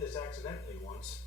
did this accidentally once.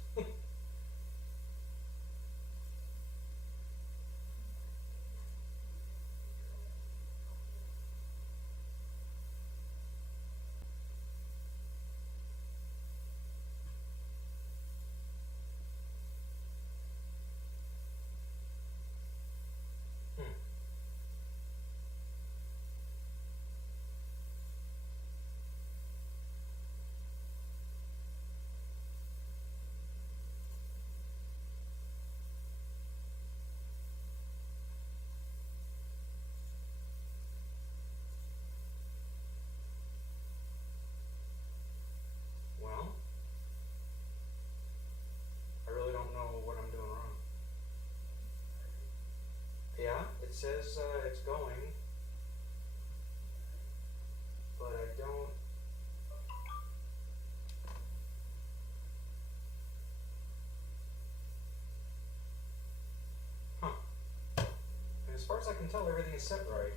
Well, I really don't know what I'm doing wrong. Yeah, it says it's going, but I don't. Huh. And as far as I can tell, everything is set right.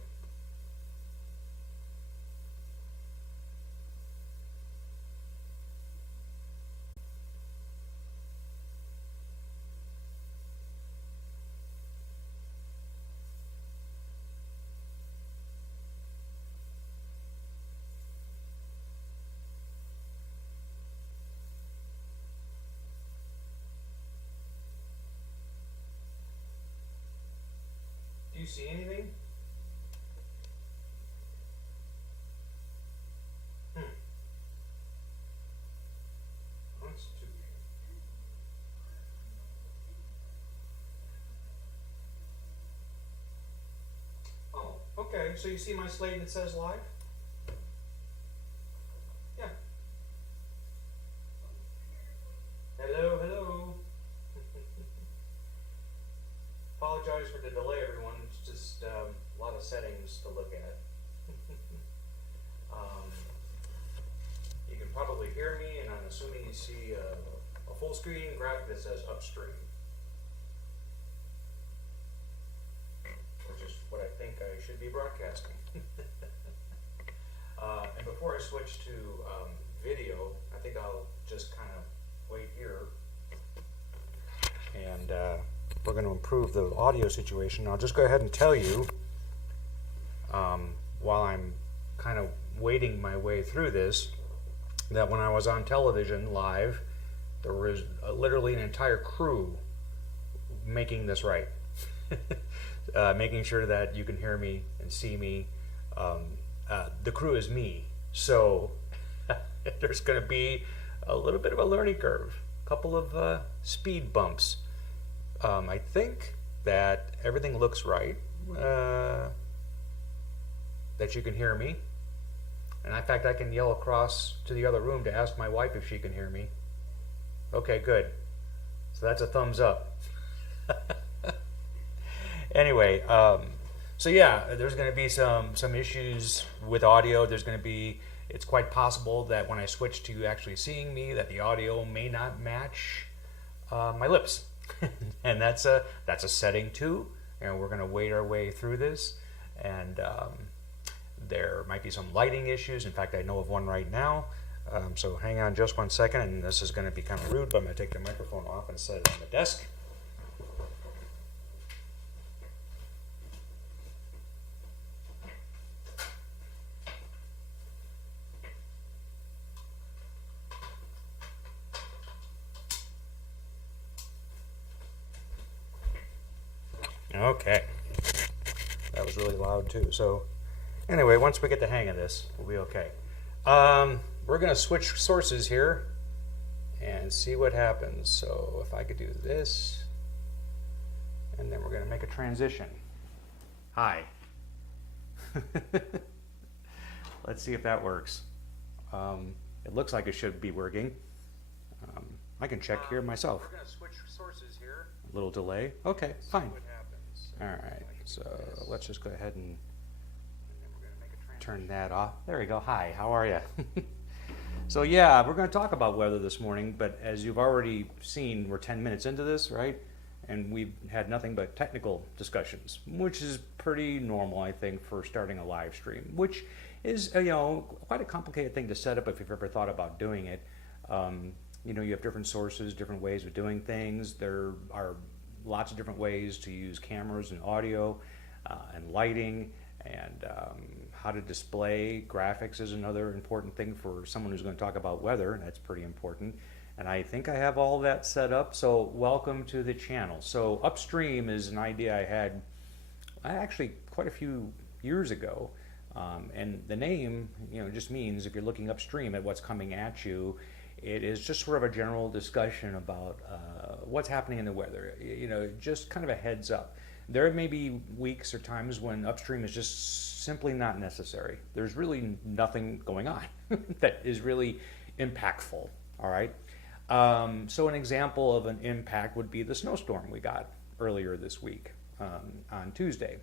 Do you see anything? That's too. Oh, okay. So you see my slate that says live? Yeah. Hello, hello. Apologize for the delay, everyone. It's just a lot of settings to look at. You can probably hear me, and I'm assuming you see a full screen graphic that says Upstream, which is what I think I should be broadcasting. And before I switch to video, I think I'll just kind of wait here, and we're going to improve the audio situation. I'll just go ahead and tell you, while I'm kind of waiting my way through this, that when I was on television live, there was literally an entire crew making this right. Making sure that you can hear me and see me. The crew is me, so there's going to be a little bit of a learning curve, a couple of speed bumps. I think that everything looks right, that you can hear me. And in fact, I can yell across to the other room to ask my wife if she can hear me. Okay, good. So that's a thumbs up. Anyway, so yeah, there's going to be some issues with audio. There's going to be, it's quite possible that when I switch to actually seeing me, that the audio may not match my lips. And that's a setting too. And we're going to wait our way through this. And there might be some lighting issues. In fact, I know of one right now. So hang on just 1 second, and this is going to be kind of rude, but I'm going to take the microphone off and set it on the desk. Okay. That was really loud too. So anyway, once we get the hang of this, we'll be okay. We're going to switch sources here and see what happens. So if I could do this, and then we're going to make a transition. Hi. Let's see if that works. It looks like it should be working. I can check here myself. We're going to switch sources here. A little delay. Okay, fine. All right, so let's just go ahead and turn that off. There we go. Hi, how are you? So yeah, we're going to talk about weather this morning, but as you've already seen, we're 10 minutes into this, right? And we've had nothing but technical discussions, which is pretty normal, I think, for starting a live stream, which is, quite a complicated thing to set up if you've ever thought about doing it. you have different sources, different ways of doing things. There are lots of different ways to use cameras and audio and lighting, and how to display graphics is another important thing for someone who's going to talk about weather. That's pretty important. And I think I have all that set up, so welcome to the channel. So Upstream is an idea I had actually quite a few years ago, and the name just means if you're looking upstream at what's coming at you, it is just sort of a general discussion about what's happening in the weather, just kind of a heads up. There may be weeks or times when upstream is just simply not necessary. There's really nothing going on that is really impactful, all right? So an example of an impact would be the snowstorm we got earlier this week on Tuesday.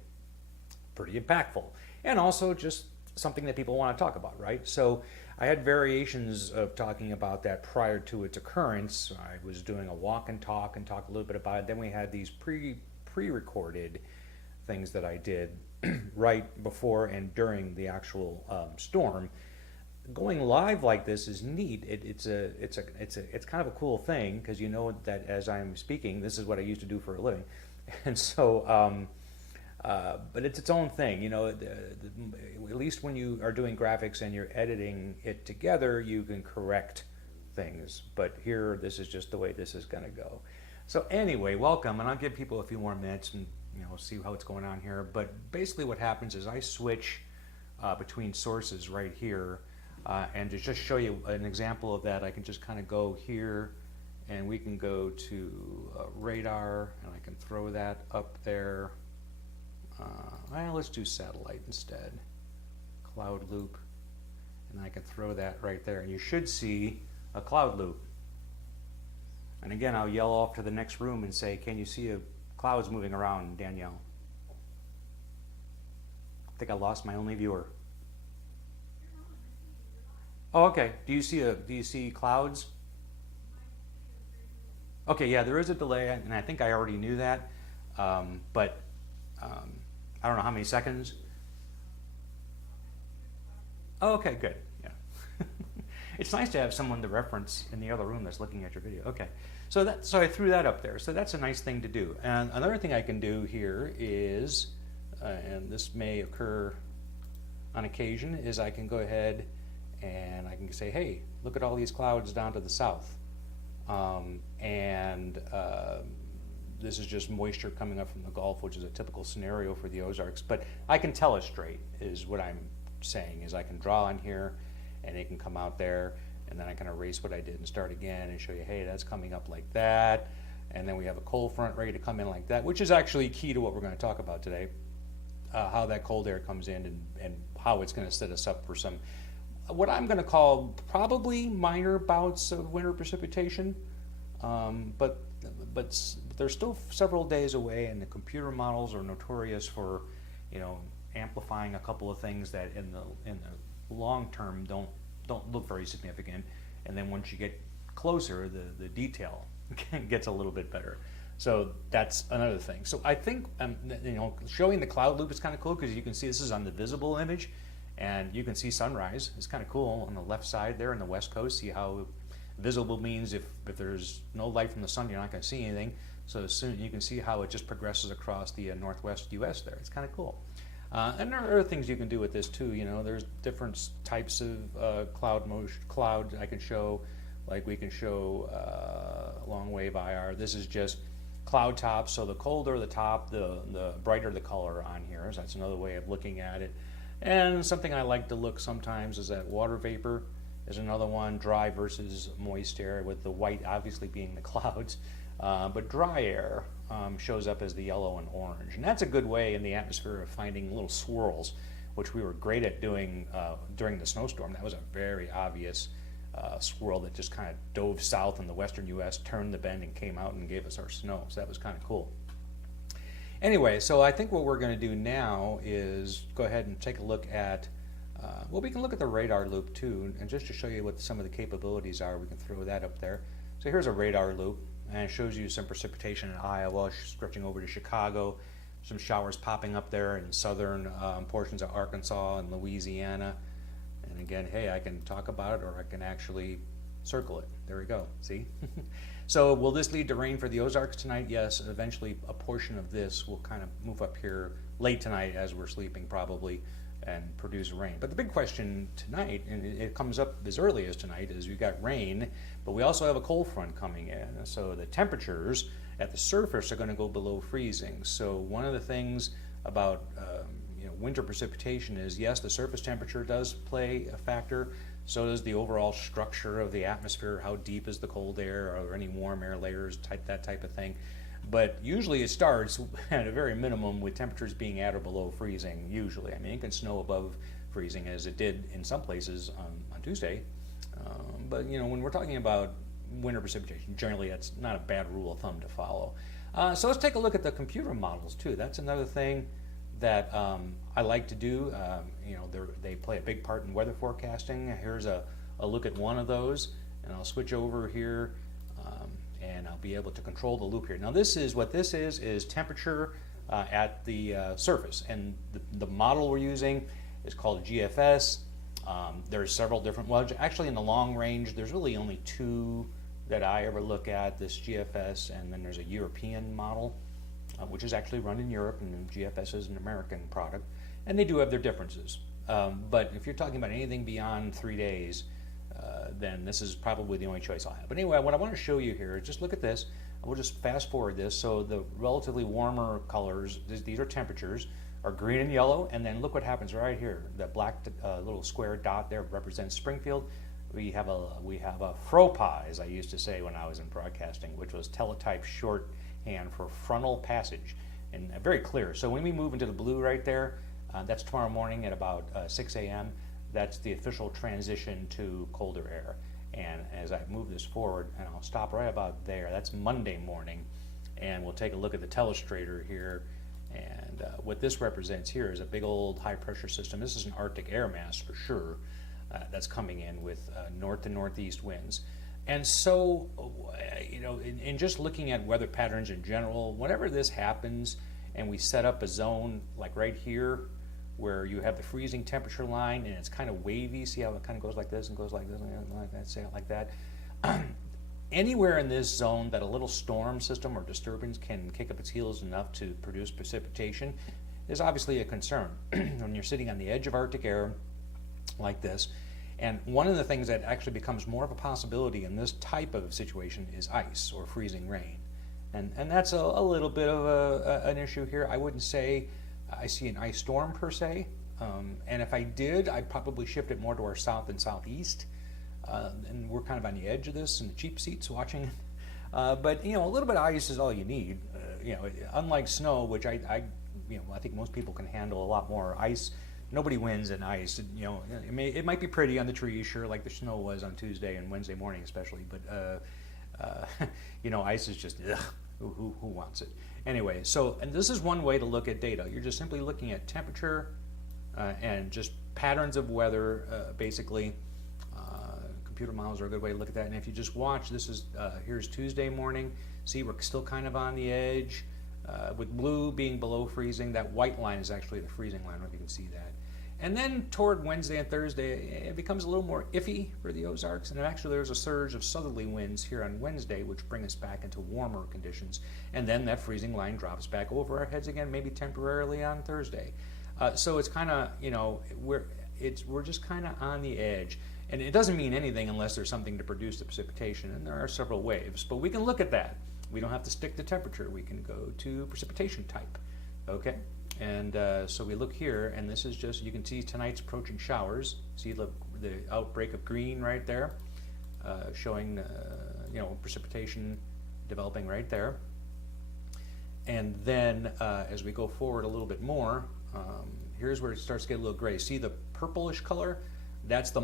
Pretty impactful. And also just something that people want to talk about, right? So I had variations of talking about that prior to its occurrence. I was doing a walk and talk a little bit about it. Then we had these pre-recorded things that I did right before and during the actual storm. Going live like this is neat. It's kind of a cool thing, because you know that as I'm speaking, this is what I used to do for a living, and so but it's its own thing, at least when you are doing graphics and you're editing it together, you can correct things. But here, this is just the way this is going to go. So anyway, welcome, and I'll give people a few more minutes and see how it's going on here. But basically what happens is I switch between sources right here. And to just show you an example of that, I can just kind of go here, and we can go to radar, and I can throw that up there. Well, let's do satellite instead. Cloud loop, and I can throw that right there, and you should see a cloud loop. And again, I'll yell off to the next room and say, can you see clouds moving around, Danielle? I think I lost my only viewer. Oh, okay. Do you see clouds? Okay, yeah, there is a delay, and I think I already knew that, but I don't know how many seconds. Oh, okay, good. Yeah, it's nice to have someone to reference in the other room that's looking at your video. Okay, so I threw that up there. So that's a nice thing to do. And another thing I can do here is, and this may occur on occasion, is I can go ahead and I can say, hey, look at all these clouds down to the south. This is just moisture coming up from the Gulf, which is a typical scenario for the Ozarks. But I can tell it straight, is what I'm saying, is I can draw on here, and it can come out there, and then I can erase what I did and start again and show you, hey, that's coming up like that. And then we have a cold front ready to come in like that, which is actually key to what we're going to talk about today, how that cold air comes in and how it's going to set us up for some what I'm going to call probably minor bouts of winter precipitation, but they're still several days away, and the computer models are notorious for, amplifying a couple of things that in the long term don't look very significant, and then once you get closer, the detail gets a little bit better. So that's another thing. So I think showing the cloud loop is kind of cool, because you can see this is on the visible image. And you can see sunrise. It's kind of cool on the left side there on the west coast. See how visible means if there's no light from the sun, you're not going to see anything. So soon you can see how it just progresses across the northwest U.S. there. It's kind of cool. And there are other things you can do with this too. There's different types of cloud I can show. Like we can show long wave IR. This is just cloud tops. So the colder the top, the brighter the color on here. So that's another way of looking at it. And something I like to look sometimes is at water vapor is another one, dry versus moist air, with the white obviously being the clouds. But dry air shows up as the yellow and orange. And that's a good way in the atmosphere of finding little swirls, which we were great at doing during the snowstorm. That was a very obvious swirl that just kind of dove south in the western U.S., turned the bend, and came out and gave us our snow. So that was kind of cool. Anyway, so I think what we're going to do now is go ahead and take a look at, we can look at the radar loop too, and just to show you what some of the capabilities are, we can throw that up there. So here's a radar loop, and it shows you some precipitation in Iowa, stretching over to Chicago, some showers popping up there in southern portions of Arkansas and Louisiana. And again, hey, I can talk about it, or I can actually circle it. There we go. See? So will this lead to rain for the Ozarks tonight? Yes. Eventually, a portion of this will kind of move up here late tonight as we're sleeping probably and produce rain. But the big question tonight, and it comes up as early as tonight, is we've got rain, but we also have a cold front coming in. So the temperatures at the surface are going to go below freezing. So one of the things about winter precipitation is, yes, the surface temperature does play a factor. So does the overall structure of the atmosphere. How deep is the cold air? Are there any warm air layers? That type of thing. But usually it starts at a very minimum with temperatures being at or below freezing. Usually, I mean, it can snow above freezing as it did in some places on Tuesday. But when we're talking about winter precipitation, generally that's not a bad rule of thumb to follow. So let's take a look at the computer models too. That's another thing that I like to do. They play a big part in weather forecasting. Here's a look at one of those, and I'll switch over here, and I'll be able to control the loop here. Now this is temperature at the surface, and the model we're using is called GFS. There's several different ones. Actually, in the long range, there's really only two that I ever look at, this GFS, and then there's a European model, which is actually run in Europe, and GFS is an American product, and they do have their differences. But if you're talking about anything beyond 3 days, then this is probably the only choice I'll have. But anyway, what I want to show you here is just look at this. We'll just fast forward this. So the relatively warmer colors, these are temperatures, are green and yellow, and then look what happens right here. The black little square dot there represents Springfield. We have a FROPA, as I used to say when I was in broadcasting, which was teletype shorthand for frontal passage, and very clear. So when we move into the blue right there, that's tomorrow morning at about 6 a.m. That's the official transition to colder air. And as I move this forward, and I'll stop right about there, that's Monday morning, and we'll take a look at the telestrator here. And what this represents here is a big old high pressure system. This is an Arctic air mass for sure. That's coming in with north to northeast winds. And so, in just looking at weather patterns in general, whenever this happens and we set up a zone like right here where you have the freezing temperature line and it's kind of wavy, see how it kind of goes like this and goes like this and like that, say it like that. Anywhere in this zone that a little storm system or disturbance can kick up its heels enough to produce precipitation is obviously a concern when you're sitting on the edge of Arctic air like this. And one of the things that actually becomes more of a possibility in this type of situation is ice or freezing rain. And that's a little bit of an issue here. I wouldn't say I see an ice storm per se. And if I did, I'd probably shift it more to our south and southeast. And we're kind of on the edge of this in the cheap seats watching. But a little bit of ice is all you need. Unlike snow, which I think most people can handle a lot more ice. Nobody wins in ice. It might be pretty on the trees, sure, like the snow was on Tuesday and Wednesday morning especially. But ice is just ugh, who wants it? Anyway, and this is one way to look at data. You're just simply looking at temperature and just patterns of weather, basically. Computer models are a good way to look at that. And if you just watch, here's Tuesday morning. See, we're still kind of on the edge. With blue being below freezing, that white line is actually the freezing line, I don't know if you can see that. And then toward Wednesday and Thursday, it becomes a little more iffy for the Ozarks, and actually there's a surge of southerly winds here on Wednesday, which bring us back into warmer conditions. And then that freezing line drops back over our heads again, maybe temporarily on Thursday. So it's kind of, we're just kind of on the edge. And it doesn't mean anything unless there's something to produce the precipitation, and there are several waves. But we can look at that. We don't have to stick to temperature. We can go to precipitation type, okay? And so we look here, and this is just, you can see tonight's approaching showers. See the outbreak of green right there, showing, precipitation developing right there. And then as we go forward a little bit more, here's where it starts to get a little gray. See the purplish color? That's the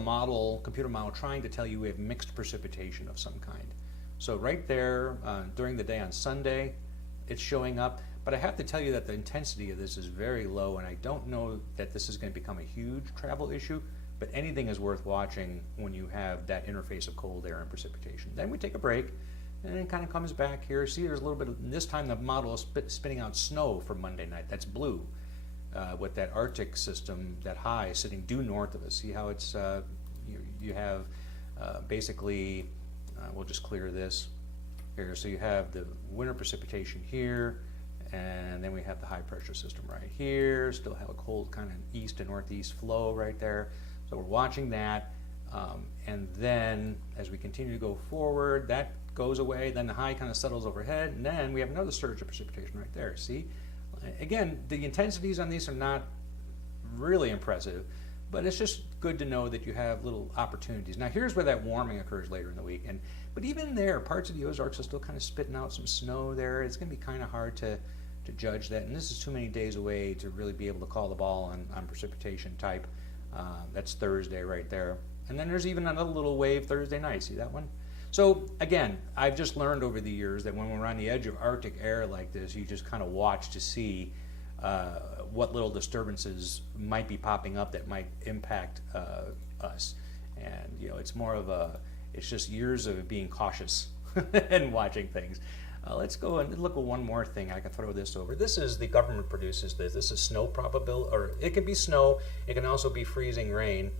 computer model trying to tell you we have mixed precipitation of some kind. So right there, during the day on Sunday, it's showing up. But I have to tell you that the intensity of this is very low, and I don't know that this is going to become a huge travel issue, but anything is worth watching when you have that interface of cold air and precipitation. Then we take a break, and it kind of comes back here. See, there's a little bit of, this time the model is spitting out snow for Monday night. That's blue, with that Arctic system, that high, sitting due north of us. See how it's, you have Basically, we'll just clear this here. So you have the winter precipitation here, and then we have the high pressure system right here. Still have a cold kind of east to northeast flow right there. So we're watching that. And then as we continue to go forward, that goes away. Then the high kind of settles overhead, and then we have another surge of precipitation right there. See? Again, the intensities on these are not really impressive, but it's just good to know that you have little opportunities. Now here's where that warming occurs later in the week, but even there, parts of the Ozarks are still kind of spitting out some snow there. It's going to be kind of hard to judge that, and this is too many days away to really be able to call the ball on precipitation type. That's Thursday right there. And then there's even another little wave Thursday night. See that one? So again, I've just learned over the years that when we're on the edge of Arctic air like this, you just kind of watch to see what little disturbances might be popping up that might impact us. And it's more of it's just years of being cautious and watching things. Let's go and look at one more thing. I can throw this over. This is the government produces this. This is snow probability, or it can be snow. It can also be freezing rain.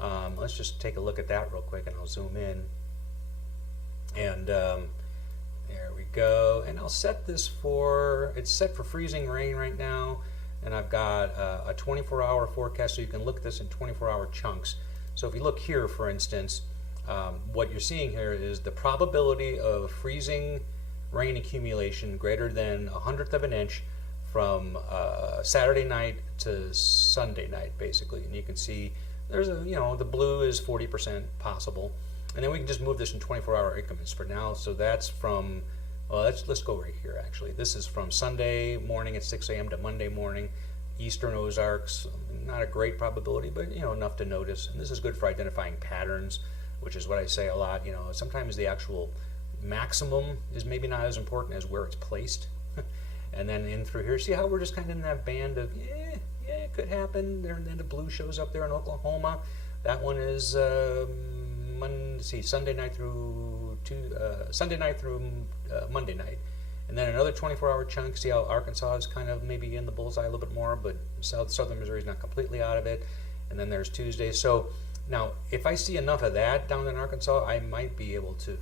Let's just take a look at that real quick, and I'll zoom in. And there we go. And I'll set this it's set for freezing rain right now. And I've got a 24-hour forecast, so you can look at this in 24-hour chunks. So if you look here, for instance, what you're seeing here is the probability of freezing rain accumulation greater than 1/100 of an inch from Saturday night to Sunday night, basically. And you can see there's the blue is 40% possible. And then we can just move this in 24-hour increments for now. So that's from, well, let's go right here, actually. This is from Sunday morning at 6 a.m. to Monday morning. Eastern Ozarks, not a great probability, but enough to notice. And this is good for identifying patterns, which is what I say a lot. Sometimes the actual maximum is maybe not as important as where it's placed. And then in through here, see how we're just kind of in that band of, yeah, it could happen. Then the blue shows up there in Oklahoma. That one is Sunday night through Monday night, and then another 24-hour chunk. See how Arkansas is kind of maybe in the bullseye a little bit more, but southern Missouri is not completely out of it. And then there's Tuesday. So now, if I see enough of that down in Arkansas, I might be able to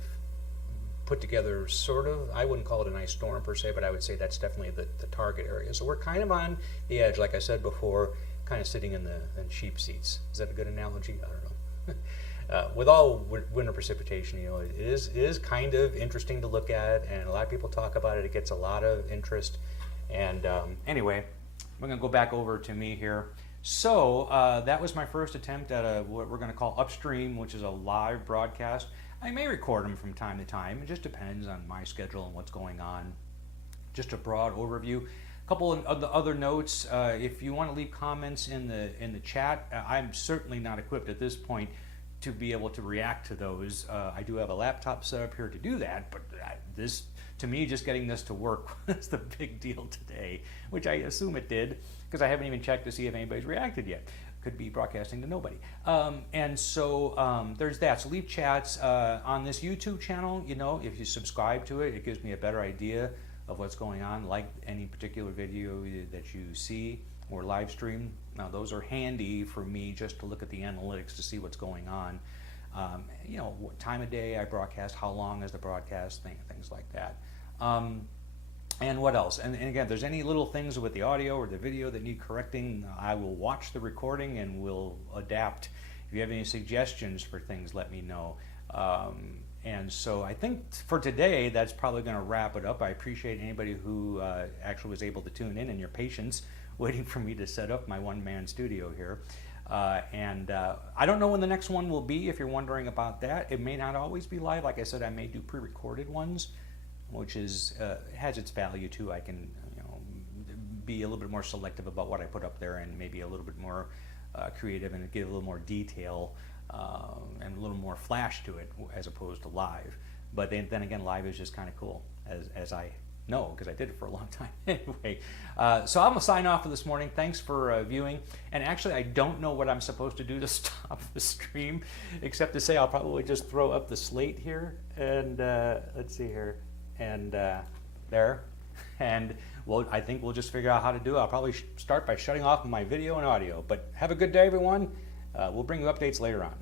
put together sort of, I wouldn't call it a nice storm per se, but I would say that's definitely the target area. So we're kind of on the edge, like I said before, kind of sitting in sheep seats. Is that a good analogy? I don't know. With all winter precipitation, it is kind of interesting to look at, and a lot of people talk about it. It gets a lot of interest. And anyway, we're going to go back over to me here. So that was my first attempt at what we're going to call Upstream, which is a live broadcast. I may record them from time to time. It just depends on my schedule and what's going on. Just a broad overview. A couple of the other notes. If you want to leave comments in the chat, I'm certainly not equipped at this point to be able to react to those. I do have a laptop set up here to do that, but this, to me, just getting this to work was the big deal today, which I assume it did, because I haven't even checked to see if anybody's reacted yet. Could be broadcasting to nobody. And so there's that. So leave chats on this YouTube channel. If you subscribe to it, it gives me a better idea of what's going on, like any particular video that you see or live stream. Now those are handy for me just to look at the analytics to see what's going on. What time of day I broadcast, how long is the broadcast, things like that. And what else? And again, if there's any little things with the audio or the video that need correcting, I will watch the recording and will adapt. If you have any suggestions for things, let me know. And so I think for today, that's probably going to wrap it up. I appreciate anybody who actually was able to tune in and your patience waiting for me to set up my one-man studio here. And I don't know when the next one will be, if you're wondering about that. It may not always be live. Like I said, I may do pre-recorded ones, which has its value too. I can be a little bit more selective about what I put up there, and maybe a little bit more creative and give a little more detail and a little more flash to it as opposed to live. But then again, live is just kind of cool, as I know, because I did it for a long time. Anyway, so I'm going to sign off for this morning. Thanks for viewing. And actually, I don't know what I'm supposed to do to stop the stream, except to say I'll probably just throw up the slate here. And let's see here. And there. And I think we'll just figure out how to do it. I'll probably start by shutting off my video and audio. But have a good day, everyone. We'll bring you updates later on.